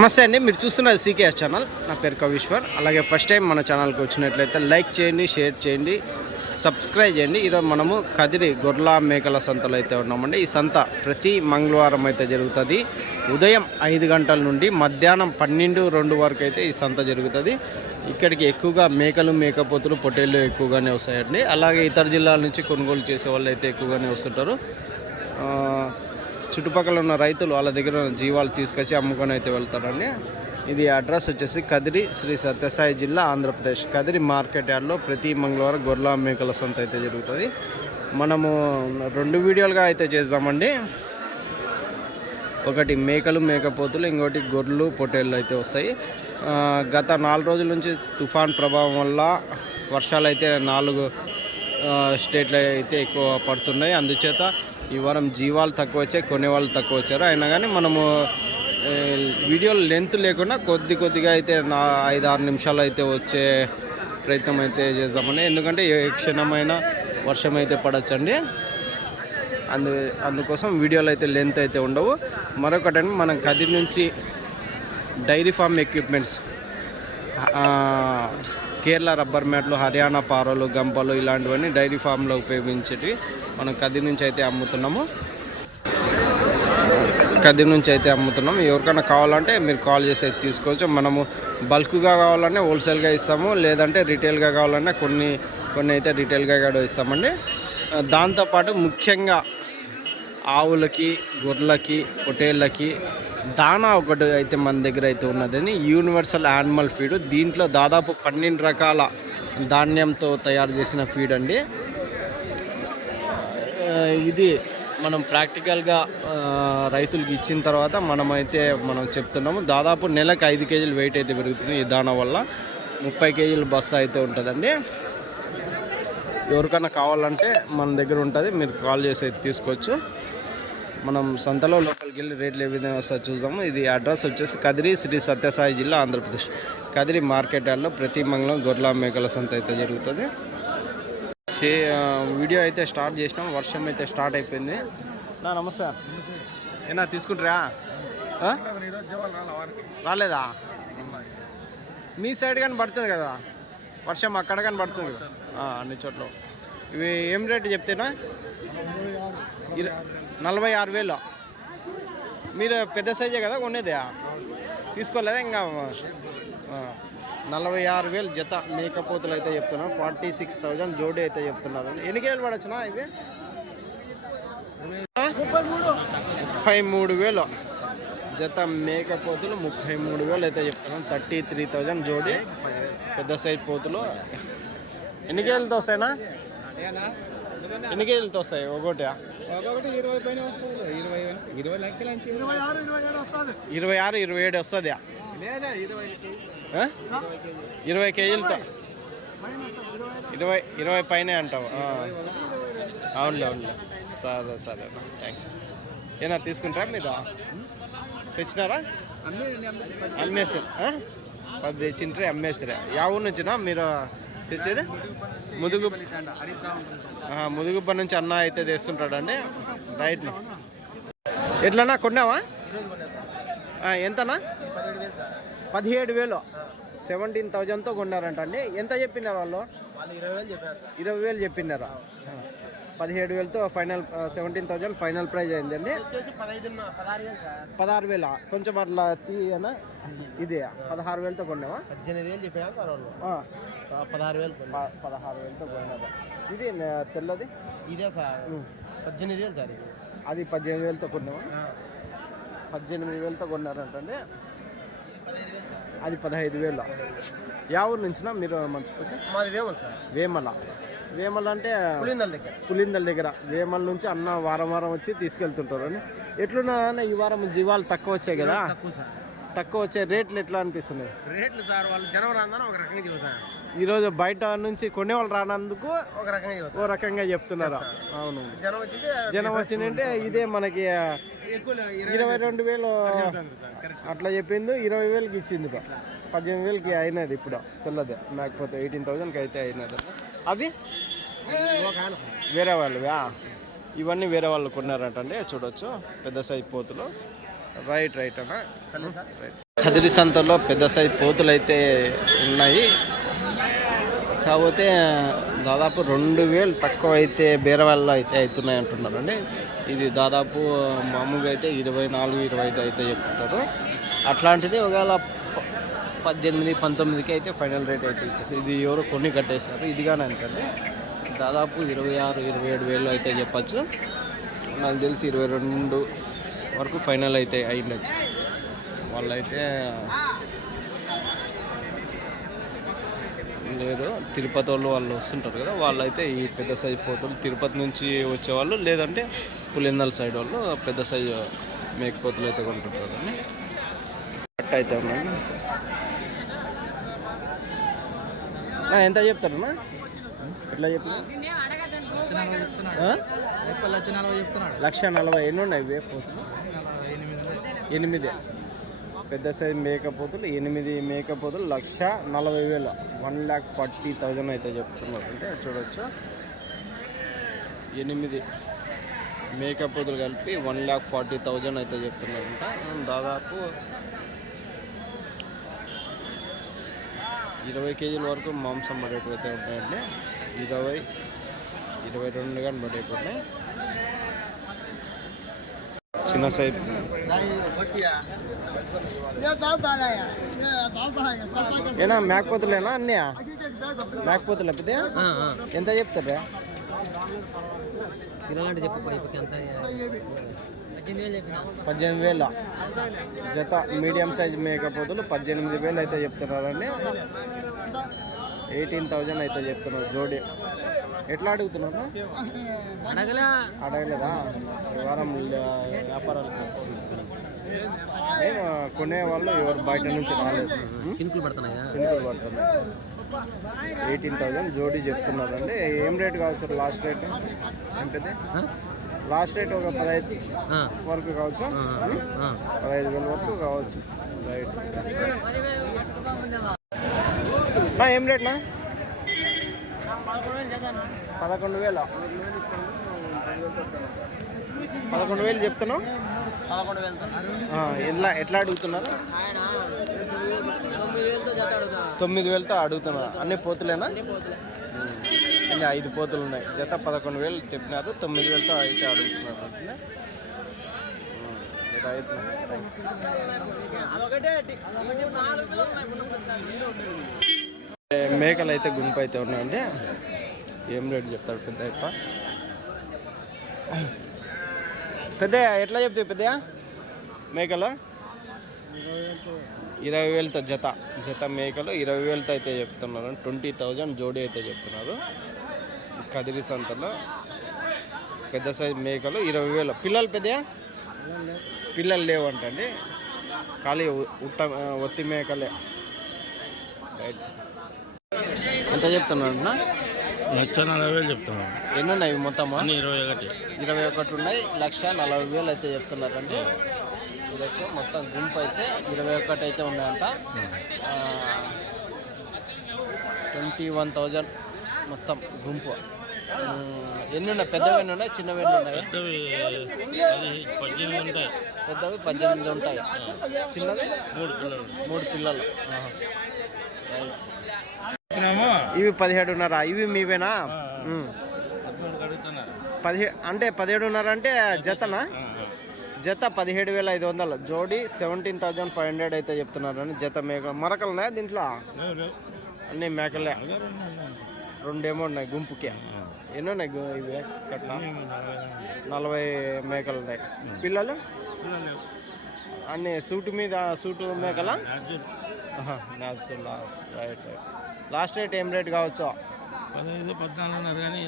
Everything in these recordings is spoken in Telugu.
నమస్తే అండి, మీరు చూస్తున్నది సీకేఎస్ ఛానల్. నా పేరు కవీశ్వర్. అలాగే ఫస్ట్ టైం మన ఛానల్కి వచ్చినట్లయితే లైక్ చేయండి, షేర్ చేయండి, సబ్స్క్రైబ్ చేయండి. ఈరోజు మనము కదిరి గొర్రెల మేకల సంతలో అయితే ఉన్నామండి. ఈ సంత ప్రతి మంగళవారం అయితే జరుగుతుంది. ఉదయం 5 గంటల నుండి మధ్యాహ్నం 12-2 వరకు అయితే ఈ సంత జరుగుతుంది. ఇక్కడికి ఎక్కువగా మేకలు, మేకపోతులు, పొట్టేళ్ళు ఎక్కువగానే వస్తాయండి. అలాగే ఇతర జిల్లాల నుంచి కొనుగోలు చేసే వాళ్ళు అయితే ఎక్కువగానే వస్తుంటారు. చుట్టుపక్కల ఉన్న రైతులు వాళ్ళ దగ్గర ఉన్న జీవాలు తీసుకొచ్చి అమ్ముకొని అయితే వెళ్తారండి. ఇది అడ్రస్ వచ్చేసి కదిరి, శ్రీ సత్యసాయి జిల్లా, ఆంధ్రప్రదేశ్. కదిరి మార్కెట్ యార్డ్లో ప్రతి మంగళవారం గొర్రెల మేకల సంత అయితే జరుగుతుంది. మనము 2 వీడియోలుగా అయితే చేద్దామండి. ఒకటి మేకలు, మేకపోతులు, ఇంకోటి గొర్రెలు, పొట్టేళ్ళు అయితే వస్తాయి. గత 4 రోజుల నుంచి తుఫాన్ ప్రభావం వల్ల వర్షాలు అయితే 4 స్టేట్లు అయితే ఎక్కువ పడుతున్నాయి. అందుచేత ఈ వారం జీవాలు తక్కువ వచ్చాయి, కొనేవాళ్ళు తక్కువ వచ్చారు. అయినా కానీ మనము వీడియోలు లెంత్ లేకుండా కొద్దిగా అయితే 5-6 నిమిషాలు అయితే వచ్చే ప్రయత్నం అయితే చేద్దామని. ఎందుకంటే ఏ క్షణమైన వర్షం అయితే పడచ్చండి. అందుకోసం వీడియోలు అయితే లెంత్ అయితే ఉండవు. మరొకటండి, మనం కదిరి నుంచి dairy farm equipments, Kerala rubber మ్యాట్లు, హర్యానా పారలు, గంపలు ఇలాంటివన్నీ డైరీ ఫామ్లో ఉపయోగించేవి మనం కదిరి నుంచి అయితే అమ్ముతున్నాము. ఎవరికైనా కావాలంటే మీరు కాల్ చేసి అయితే తీసుకోవచ్చు. మనము బల్క్గా కావాలంటే హోల్సేల్గా ఇస్తాము, లేదంటే రీటైల్గా కావాలంటే కొన్ని అయితే రీటైల్గా కూడా ఇస్తామండి. దాంతోపాటు ముఖ్యంగా ఆవులకి, గొర్రెలకి, పొట్టేళ్ళకి దానా ఒకటి అయితే మన దగ్గర అయితే ఉన్నదని, యూనివర్సల్ యానిమల్ ఫీడ్. దీంట్లో దాదాపు 12 రకాల ధాన్యంతో తయారు చేసిన ఫీడ్ అండి. ఇది మనం ప్రాక్టికల్గా రైతులకి ఇచ్చిన తర్వాత మనం చెప్తున్నాము. దాదాపు నెలకు 5 కేజీలు వెయిట్ అయితే పెరుగుతుంది. ఈ దానా వల్ల 30 కేజీల బస్తా అయితే ఉంటుందండి. ఎవరికైనా కావాలంటే మన దగ్గర ఉంటుంది, మీరు కాల్ చేసి అయితే తీసుకోవచ్చు. మనం సంతలో లోపలికి వెళ్ళి రేట్లు ఏ విధంగా వస్తాయో చూద్దాము. ఇది అడ్రస్ వచ్చేసి కదిరి, శ్రీ సత్యసాయి జిల్లా, ఆంధ్రప్రదేశ్. కదిరి మార్కెట్ యార్డ్లో ప్రతి మంగళం గొర్రెల మేకల సంత అయితే జరుగుతుంది. వీడియో అయితే స్టార్ట్ చేసినాం. వర్షం అయితే స్టార్ట్ అయిపోయింది. నమస్తే, ఏనా తీసుకుంటారా? రాలేదా? మీ సైడ్ కానీ పడుతుంది కదా వర్షం, అక్కడ కానీ పడుతుంది కదా అన్ని చోట్ల. ఇవి ఏం రేటు చెప్తేనా? 46,000. మీరు పెద్ద సైజే కదా కొనేది, తీసుకోలేదా ఇంకా? 46,000 జత మేకపోతులు అయితే చెప్తున్నారు. 46,000 జోడీ అయితే చెప్తున్నారు. ఎన్ని కేజీలు పడచ్చునా ఇవి? 33,000 జత మేకపోతులు, 33,000 అయితే చెప్తున్నాను. 33,000 జోడీ పెద్ద సైజ్ పోతులు. ఎన్ని కేజీలతో వస్తాయినా? ఎన్ని కేజీలతో వస్తాయి ఒకటి? 20 పైన వస్తుంది. 26-27 వస్తుంది. 20 కేజీలతో 20 పైనే అంటావు. అవునులే. సరే థ్యాంక్స్. ఏనా తీసుకుంటారా మీరు? తెచ్చినారా? అమ్మేసారు. 10 తెచ్చిండ్రే, అమ్మేసారా? యా ఊరు నుంచినా మీరు తెచ్చేది? ముదుగుబ్బ నుంచి అన్న అయితే తెస్తుంటాడండి. రైట్. ఎట్లన్నా కొన్నావా? ఎంతనా? 17,000. 17,000తో కొన్నారంట అండి. ఎంత చెప్పినారు వాళ్ళు? 20,000 చెప్పినారా? 17,000తో ఫైనల్. 17,000 ఫైనల్ ప్రైజ్ అయిందండి. 16,000 కొంచెం అట్లా తీయనా? ఇదే 16,000తో కొన్నావా? 18,000 చెప్పినా సార్ వాళ్ళు. 16,000తో కొన్నారు. ఇది తెల్లది ఇదే సార్ 18,000 సార్. అది 18,000తో కొన్నావా? 18,000తో కొన్నారంటండి. అది 15,000. యా ఊరు నుంచినా మీరు? మర్చిపోతే మాది వేమల్ సార్. వేమల్ అంటే పులిందల దగ్గర. వేమల్ నుంచి అన్న వారం వచ్చి తీసుకెళ్తుంటారు అని. ఎట్లున్నా ఈ వారం జీవాలు తక్కువ వచ్చాయి కదా? తక్కువ వచ్చే రేట్లు ఎట్లా అనిపిస్తున్నాయి? రేట్లు సార్ వాళ్ళు జనం రాందని ఒక రకంగా చెబుతారు. ఈరోజు బయట నుంచి కొనేవాళ్ళు రానందుకు ఒక రకంగా చెప్తున్నారు. అవును, జనం వచ్చిందంటే ఇదే మనకి 22,000 అట్లా చెప్పింది. 20,000కి ఇచ్చింది. 18,000కి అయినది ఇప్పుడు తెల్లదే. లేకపోతే 18,000కి అయితే అయినది. అవి వేరే వాళ్ళు, ఇవన్నీ వేరే వాళ్ళు కొన్నారంటండి. చూడొచ్చు పెద్ద సైజ్ పోతులు. రైట్ రైట్ అన్న. సరే సార్. కదిరి సంతలో పెద్ద సైజ్ పోతులు అయితే ఉన్నాయి. కాకపోతే దాదాపు 2000 తక్కువ అయితే బేరవాళ్ళు అయితే అవుతున్నాయి అంటున్నారండి. ఇది దాదాపు మామూలుగా అయితే 24-25 అయితే చెప్తుంటారు. అట్లాంటిది ఒకవేళ 18-19కి అయితే ఫైనల్ రేట్ అయితే ఇచ్చేసి ఇది ఎవరో కొన్ని కట్టేశారు. ఇది కానీ అంతండి దాదాపు 26-27 వేలు అయితే చెప్పచ్చు. నాకు తెలిసి 22 వరకు ఫైనల్ అయితే అయ్యిండొచ్చు. వాళ్ళైతే లేదు తిరుపతి వాళ్ళు వస్తుంటారు కదా, వాళ్ళైతే ఈ పెద్ద సైజు పోతులు తిరుపతి నుంచి వచ్చేవాళ్ళు, లేదంటే పులిందల సైడ్ వాళ్ళు పెద్ద సైజు మేకపోతులు అయితే కొంటుంటారు. అని కట్ అయితే ఉన్నాయి. ఎంత చెప్తారన్నా? ఎట్లా చెప్తున్నా? 1,40,000 ఎన్ని ఉన్నాయి పోతులు? 8 పెద్ద సైజ్ మేకపోతులు 8 మేకపోతులు 1,40,000 1,40,000 అయితే చెప్తున్నారు. అంటే చూడొచ్చు 8 మేకపోతులు కలిపి 1,40,000 అయితే చెప్తున్నారంట. దాదాపు 20 కేజీల వరకు మాంసం పడేటివి అయితే ఉంటాయండి. 20-22 కానీ పడేటివి ఉన్నాయి. చిన్న సైజ్ ఏనా మేకపోతులేనా? అన్నీ మేకపోతులు పెద్ద ఎంత చెప్తారా? 18,000 జత మీడియం సైజ్ మేకపోతులు 18,000 అయితే చెప్తున్నారండి. 18,000 అయితే చెప్తున్నారు జోడి. ఎట్లా అడుగుతున్నారు? అడగలేదా? వారం వ్యాపారాలు కొనేవాళ్ళు ఎవరు బయట నుంచి రాలేదు. చినుకులు పడుతున్నాయి. 18,000 జోడీ చెప్తున్నారండి. ఏం రేట్ కావచ్చు? లాస్ట్ రేట్ ఏంటిది? లాస్ట్ రేట్ ఒక 15 వరకు కావచ్చు. 15,000 వరకు కావచ్చు. రైట్. ఏం రేట్నా? 11,000 చెప్తున్నావు. 11,000 ఎట్లా అడుగుతున్నారు? 9,000తో అడుగుతున్నారు. అన్ని పోతులేనా? అన్ని 5 పోతులు ఉన్నాయి. జత 11,000 చెప్పినారు. 9,000తో అయితే అడుగుతున్నారు. రైట్. థ్యాంక్స్. మేకలు అయితే గుంపు అయితే ఉన్నాయండి. ఏం రేట్ చెప్తాడు పెద్ద? పెద్ద ఎట్లా చెప్తావు పెద్ద? మేకలు 20,000తో జత మేకలు 20,000తో అయితే చెప్తున్నారు. 20,000 జోడీ అయితే చెప్తున్నారు. కదిరి సంతలో పెద్ద సైజ్ మేకలు 20,000. పిల్లలు పెద్ద పిల్లలు లేవంటండి. ఖాళీ ఒత్తి మేకలే. రైట్. ఎంత చెప్తున్నాడు? 1,40,000 చెప్తున్నాను. ఎన్ని ఉన్నాయి మొత్తమా? 21 ఉన్నాయి. 1,40,000 అయితే చెప్తున్నారండి. చూడొచ్చు మొత్తం గుంపు అయితే 21 అయితే ఉన్నాయంట. 21,000 మొత్తం గుంపు. ఎన్ని ఉన్నాయి? పెద్దవి ఎన్ని ఉన్నాయి? చిన్నవి ఎన్ని ఉన్నాయి? పెద్దవి 18 ఉంటాయి. పెద్దవి 18 ఉంటాయి. చిన్నవి 3 పిల్లలు. ఇవి 17.5. ఇవి మీవేనా? 17.5 అంటే జతనా? జత 17,500 జోడీ 17,500 అయితే చెప్తున్నారని. జత మేకలు మరకలు ఉన్నాయా దీంట్లో? అన్నీ మేకలే. 2 ఏమో ఉన్నాయి గుంపుకి. ఎన్ని ఉన్నాయి ఇవి? కట్ల 40 మేకలు ఉన్నాయి. పిల్లలు అన్నీ సూటు మేకలా? రైట్. లాస్ట్ రేట్ ఏం రేట్ కావచ్చు? 14 కానీ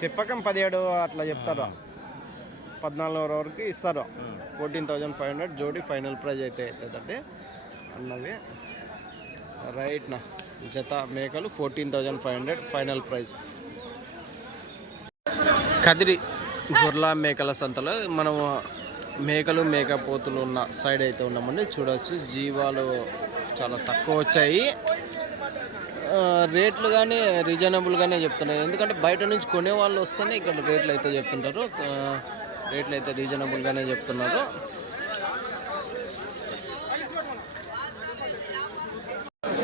చెప్పకం 17 అట్లా చెప్తారు. 14 వరకు ఇస్తారు. 14,500 జోడీ ఫైనల్ ప్రైజ్ అయితే అవుతుందండి అన్నవి. రైట్నా జత మేకలు 14,500 ఫైనల్ ప్రైజ్. కదిరి గొర్రెల మేకల సంతలో మనము మేకలు మేకపోతులు ఉన్న సైడ్ అయితే ఉన్నామండి. చూడవచ్చు జీవాలు చాలా తక్కువ వచ్చాయి. రేట్లు కానీ రీజనబుల్గానే చెప్తున్నాయి. ఎందుకంటే బయట నుంచి కొనే వాళ్ళు వస్తేనే ఇక్కడ రేట్లు అయితే చెప్తుంటారు. రేట్లు అయితే రీజనబుల్గానే చెప్తున్నారు.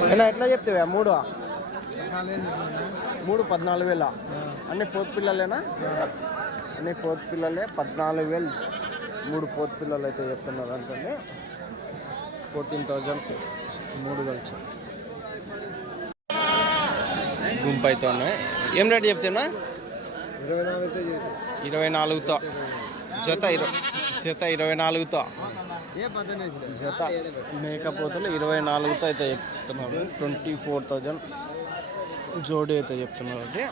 అయినా ఎట్లా చెప్తావా మూడు 14,000 అన్ని పోతు పిల్లలేనా? అన్ని పోతు పిల్లలే 14,000 3 పోతు పిల్లలు అయితే చెప్తున్నారు అంటే 14,000 3 కలిసి గుంపు అయితే ఉన్నాయి. ఏం రేట్ చెప్తున్నా? 24తో జత 24తో జత మేకపోతులు 24తో అయితే చెప్తున్నారు. 24,000 జోడి అయితే చెప్తున్నారు. అంటే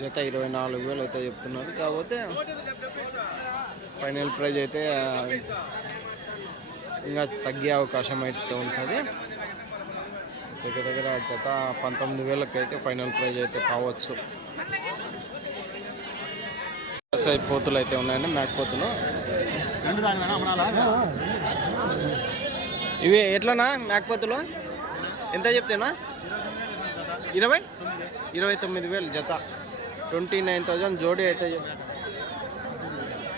జత 24,000 అయితే చెప్తున్నారు. కాకపోతే ఫైనల్ ప్రైజ్ అయితే ఇంకా తగ్గే అవకాశం అయితే ఉంటుంది. దగ్గర దగ్గర జత 19,000కి అయితే ఫైనల్ ప్రైజ్ అయితే కావచ్చు. సైజ్ పోతులు అయితే ఉన్నాయండి, మేకపోతులు. ఇవి ఎట్లనా మేకపోతులు ఎంత చెప్తేనా? 29,000 జత 29,000 జోడీ అయితే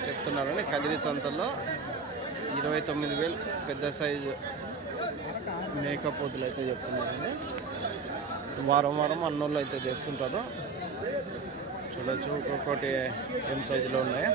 చెప్తున్నారండి. కదిరి సంతల్లో 29,000 పెద్ద సైజు మేకపోతులు అయితే చెప్తున్నారండి. వారం వారం అన్నోళ్ళు అయితే చేస్తుంటారు. చూడొచ్చు ఒక్కొక్కటి ఏం సైజులో ఉన్నాయి.